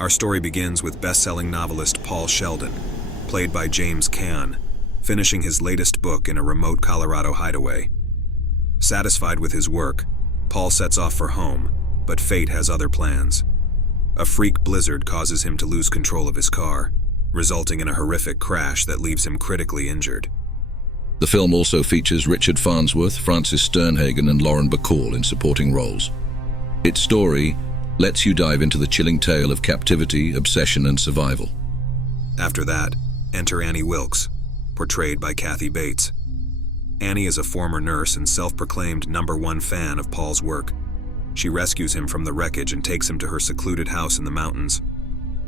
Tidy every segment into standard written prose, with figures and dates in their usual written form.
Our story begins with best-selling novelist Paul Sheldon, played by James Caan, finishing his latest book in a remote Colorado hideaway. Satisfied with his work, Paul sets off for home, but fate has other plans. A freak blizzard causes him to lose control of his car, resulting in a horrific crash that leaves him critically injured. The film also features Richard Farnsworth, Frances Sternhagen, and Lauren Bacall in supporting roles. Its story lets you dive into the chilling tale of captivity, obsession, and survival. After that, enter Annie Wilkes, portrayed by Kathy Bates. Annie is a former nurse and self-proclaimed #1 fan of Paul's work. She rescues him from the wreckage and takes him to her secluded house in the mountains.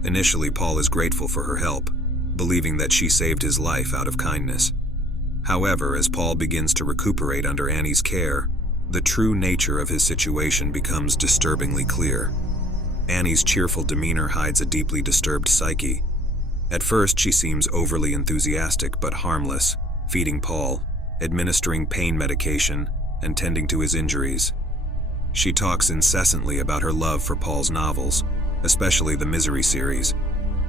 Initially, Paul is grateful for her help, believing that she saved his life out of kindness. However, as Paul begins to recuperate under Annie's care, the true nature of his situation becomes disturbingly clear. Annie's cheerful demeanor hides a deeply disturbed psyche. At first, she seems overly enthusiastic but harmless, feeding Paul, administering pain medication, and tending to his injuries. She talks incessantly about her love for Paul's novels, especially the Misery series.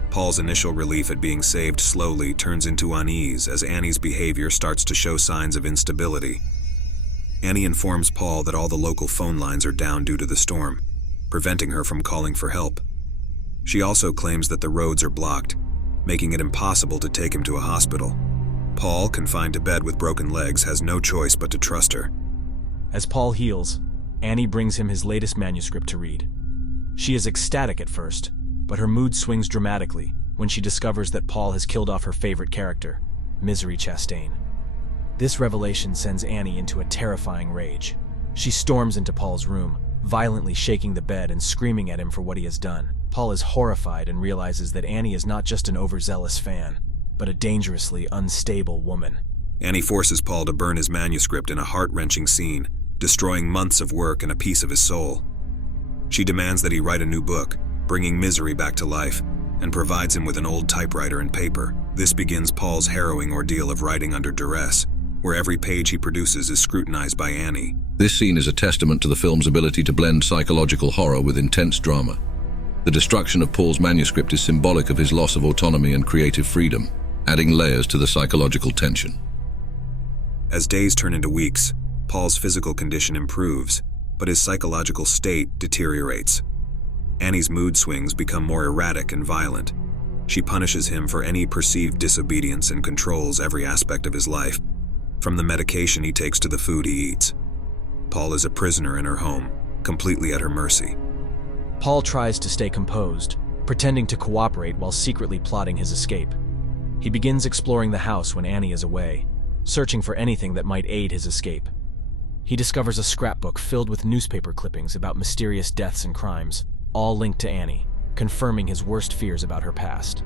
Paul's initial relief at being saved slowly turns into unease as Annie's behavior starts to show signs of instability. Annie informs Paul that all the local phone lines are down due to the storm, preventing her from calling for help. She also claims that the roads are blocked, making it impossible to take him to a hospital. Paul, confined to bed with broken legs, has no choice but to trust her. As Paul heals, Annie brings him his latest manuscript to read. She is ecstatic at first, but her mood swings dramatically when she discovers that Paul has killed off her favorite character, Misery Chastain. This revelation sends Annie into a terrifying rage. She storms into Paul's room, violently shaking the bed and screaming at him for what he has done. Paul is horrified and realizes that Annie is not just an overzealous fan, but a dangerously unstable woman. Annie forces Paul to burn his manuscript in a heart-wrenching scene, destroying months of work and a piece of his soul. She demands that he write a new book, bringing Misery back to life, and provides him with an old typewriter and paper. This begins Paul's harrowing ordeal of writing under duress, where every page he produces is scrutinized by Annie. This scene is a testament to the film's ability to blend psychological horror with intense drama. The destruction of Paul's manuscript is symbolic of his loss of autonomy and creative freedom, adding layers to the psychological tension. As days turn into weeks, Paul's physical condition improves, but his psychological state deteriorates. Annie's mood swings become more erratic and violent. She punishes him for any perceived disobedience and controls every aspect of his life, from the medication he takes to the food he eats. Paul is a prisoner in her home, completely at her mercy. Paul tries to stay composed, pretending to cooperate while secretly plotting his escape. He begins exploring the house when Annie is away, searching for anything that might aid his escape. He discovers a scrapbook filled with newspaper clippings about mysterious deaths and crimes, all linked to Annie, confirming his worst fears about her past.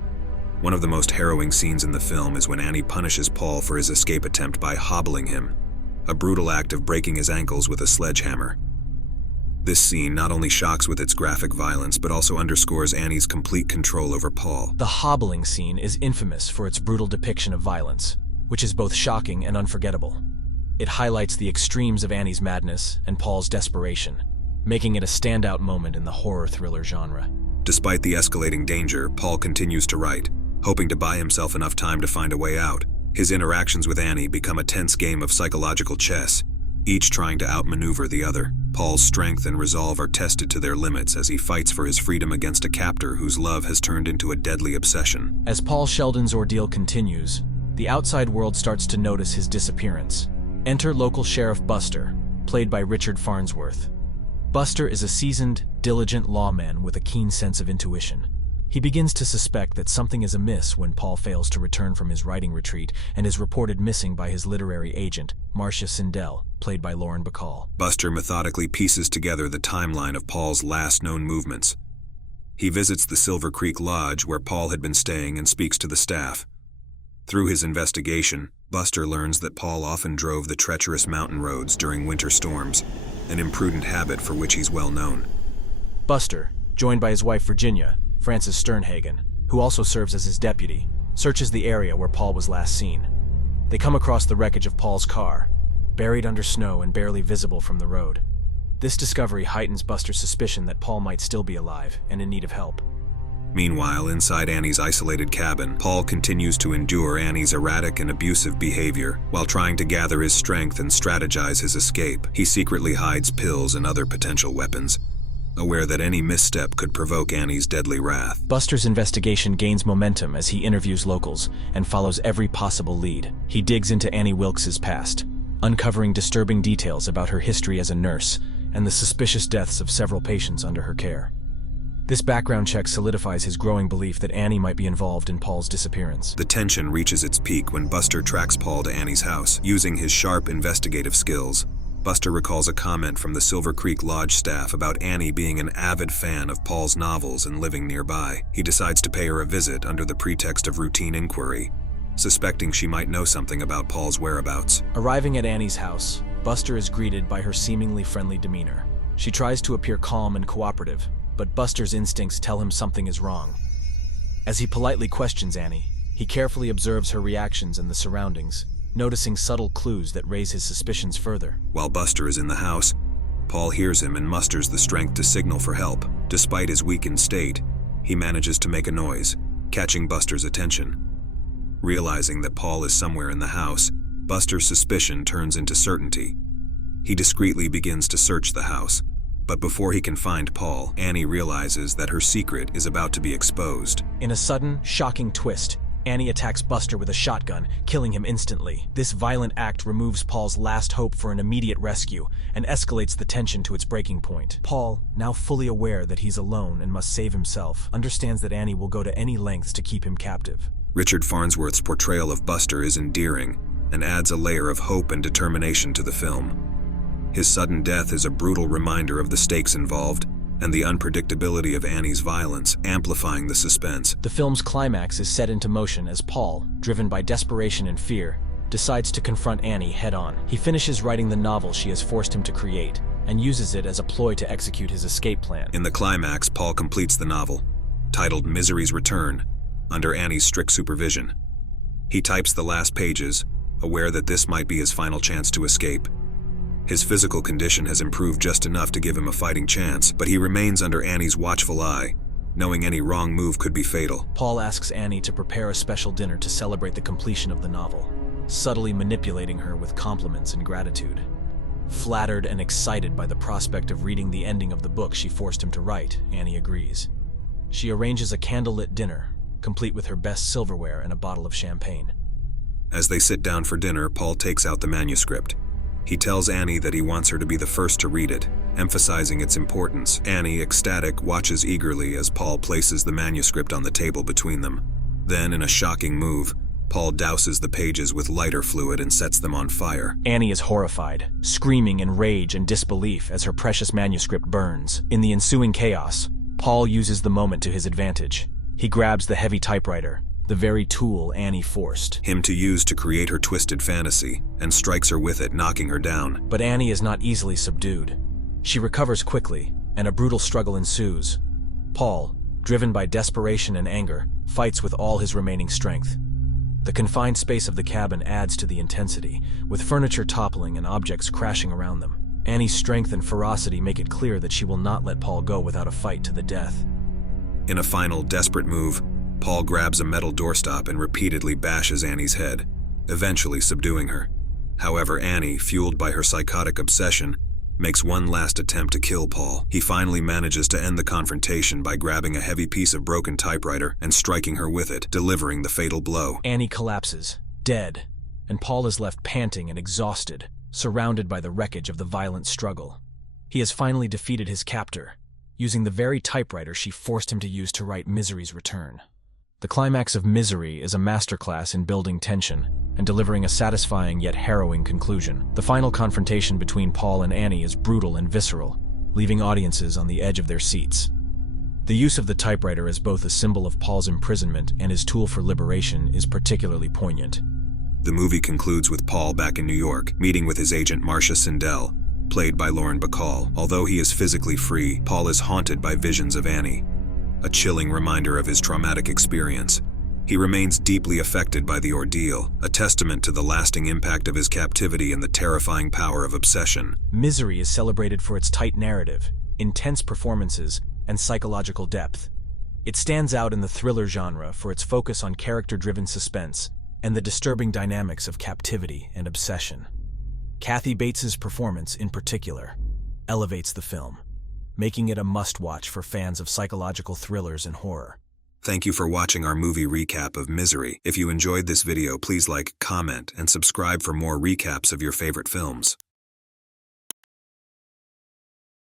One of the most harrowing scenes in the film is when Annie punishes Paul for his escape attempt by hobbling him, a brutal act of breaking his ankles with a sledgehammer. This scene not only shocks with its graphic violence, but also underscores Annie's complete control over Paul. The hobbling scene is infamous for its brutal depiction of violence, which is both shocking and unforgettable. It highlights the extremes of Annie's madness and Paul's desperation, making it a standout moment in the horror thriller genre. Despite the escalating danger, Paul continues to write, hoping to buy himself enough time to find a way out. His interactions with Annie become a tense game of psychological chess, each trying to outmaneuver the other. Paul's strength and resolve are tested to their limits as he fights for his freedom against a captor whose love has turned into a deadly obsession. As Paul Sheldon's ordeal continues, the outside world starts to notice his disappearance. Enter local Sheriff Buster, played by Richard Farnsworth. Buster is a seasoned, diligent lawman with a keen sense of intuition. He begins to suspect that something is amiss when Paul fails to return from his writing retreat and is reported missing by his literary agent, Marcia Sindel, played by Lauren Bacall. Buster methodically pieces together the timeline of Paul's last known movements. He visits the Silver Creek Lodge where Paul had been staying and speaks to the staff. Through his investigation, Buster learns that Paul often drove the treacherous mountain roads during winter storms, an imprudent habit for which he's well known. Buster, joined by his wife Virginia, Frances Sternhagen, who also serves as his deputy, searches the area where Paul was last seen. They come across the wreckage of Paul's car, buried under snow and barely visible from the road. This discovery heightens Buster's suspicion that Paul might still be alive and in need of help. Meanwhile, inside Annie's isolated cabin, Paul continues to endure Annie's erratic and abusive behavior. While trying to gather his strength and strategize his escape, he secretly hides pills and other potential weapons, aware that any misstep could provoke Annie's deadly wrath. Buster's investigation gains momentum as he interviews locals and follows every possible lead. He digs into Annie Wilkes' past, uncovering disturbing details about her history as a nurse and the suspicious deaths of several patients under her care. This background check solidifies his growing belief that Annie might be involved in Paul's disappearance. The tension reaches its peak when Buster tracks Paul to Annie's house. Using his sharp investigative skills, Buster recalls a comment from the Silver Creek Lodge staff about Annie being an avid fan of Paul's novels and living nearby. He decides to pay her a visit under the pretext of routine inquiry, suspecting she might know something about Paul's whereabouts. Arriving at Annie's house, Buster is greeted by her seemingly friendly demeanor. She tries to appear calm and cooperative, but Buster's instincts tell him something is wrong. As he politely questions Annie, he carefully observes her reactions and the surroundings, noticing subtle clues that raise his suspicions further. While Buster is in the house, Paul hears him and musters the strength to signal for help. Despite his weakened state, he manages to make a noise, catching Buster's attention. Realizing that Paul is somewhere in the house, Buster's suspicion turns into certainty. He discreetly begins to search the house, but before he can find Paul, Annie realizes that her secret is about to be exposed. In a sudden, shocking twist, Annie attacks Buster with a shotgun, killing him instantly. This violent act removes Paul's last hope for an immediate rescue and escalates the tension to its breaking point. Paul, now fully aware that he's alone and must save himself, understands that Annie will go to any lengths to keep him captive. Richard Farnsworth's portrayal of Buster is endearing and adds a layer of hope and determination to the film. His sudden death is a brutal reminder of the stakes involved and the unpredictability of Annie's violence, amplifying the suspense. The film's climax is set into motion as Paul, driven by desperation and fear, decides to confront Annie head-on. He finishes writing the novel she has forced him to create and uses it as a ploy to execute his escape plan. In the climax, Paul completes the novel, titled Misery's Return, under Annie's strict supervision. He types the last pages, aware that this might be his final chance to escape. His physical condition has improved just enough to give him a fighting chance, but he remains under Annie's watchful eye, knowing any wrong move could be fatal. Paul asks Annie to prepare a special dinner to celebrate the completion of the novel, subtly manipulating her with compliments and gratitude. Flattered and excited by the prospect of reading the ending of the book she forced him to write, Annie agrees. She arranges a candlelit dinner, complete with her best silverware and a bottle of champagne. As they sit down for dinner, Paul takes out the manuscript. He tells Annie that he wants her to be the first to read it, emphasizing its importance. Annie, ecstatic, watches eagerly as Paul places the manuscript on the table between them. Then, in a shocking move, Paul douses the pages with lighter fluid and sets them on fire. Annie is horrified, screaming in rage and disbelief as her precious manuscript burns. In the ensuing chaos, Paul uses the moment to his advantage. He grabs the heavy typewriter, the very tool Annie forced him to use to create her twisted fantasy, and strikes her with it, knocking her down. But Annie is not easily subdued. She recovers quickly, and a brutal struggle ensues. Paul, driven by desperation and anger, fights with all his remaining strength. The confined space of the cabin adds to the intensity, with furniture toppling and objects crashing around them. Annie's strength and ferocity make it clear that she will not let Paul go without a fight to the death. In a final, desperate move, Paul grabs a metal doorstop and repeatedly bashes Annie's head, eventually subduing her. However, Annie, fueled by her psychotic obsession, makes one last attempt to kill Paul. He finally manages to end the confrontation by grabbing a heavy piece of broken typewriter and striking her with it, delivering the fatal blow. Annie collapses, dead, and Paul is left panting and exhausted, surrounded by the wreckage of the violent struggle. He has finally defeated his captor, using the very typewriter she forced him to use to write Misery's Return. The climax of Misery is a masterclass in building tension and delivering a satisfying yet harrowing conclusion. The final confrontation between Paul and Annie is brutal and visceral, leaving audiences on the edge of their seats. The use of the typewriter as both a symbol of Paul's imprisonment and his tool for liberation is particularly poignant. The movie concludes with Paul back in New York, meeting with his agent Marcia Sindel, played by Lauren Bacall. Although he is physically free, Paul is haunted by visions of Annie, a chilling reminder of his traumatic experience. He remains deeply affected by the ordeal, a testament to the lasting impact of his captivity and the terrifying power of obsession. Misery is celebrated for its tight narrative, intense performances, and psychological depth. It stands out in the thriller genre for its focus on character-driven suspense and the disturbing dynamics of captivity and obsession. Kathy Bates's performance, in particular, elevates the film, making it a must-watch for fans of psychological thrillers and horror. Thank you for watching our movie recap of Misery. If you enjoyed this video, please like, comment, and subscribe for more recaps of your favorite films.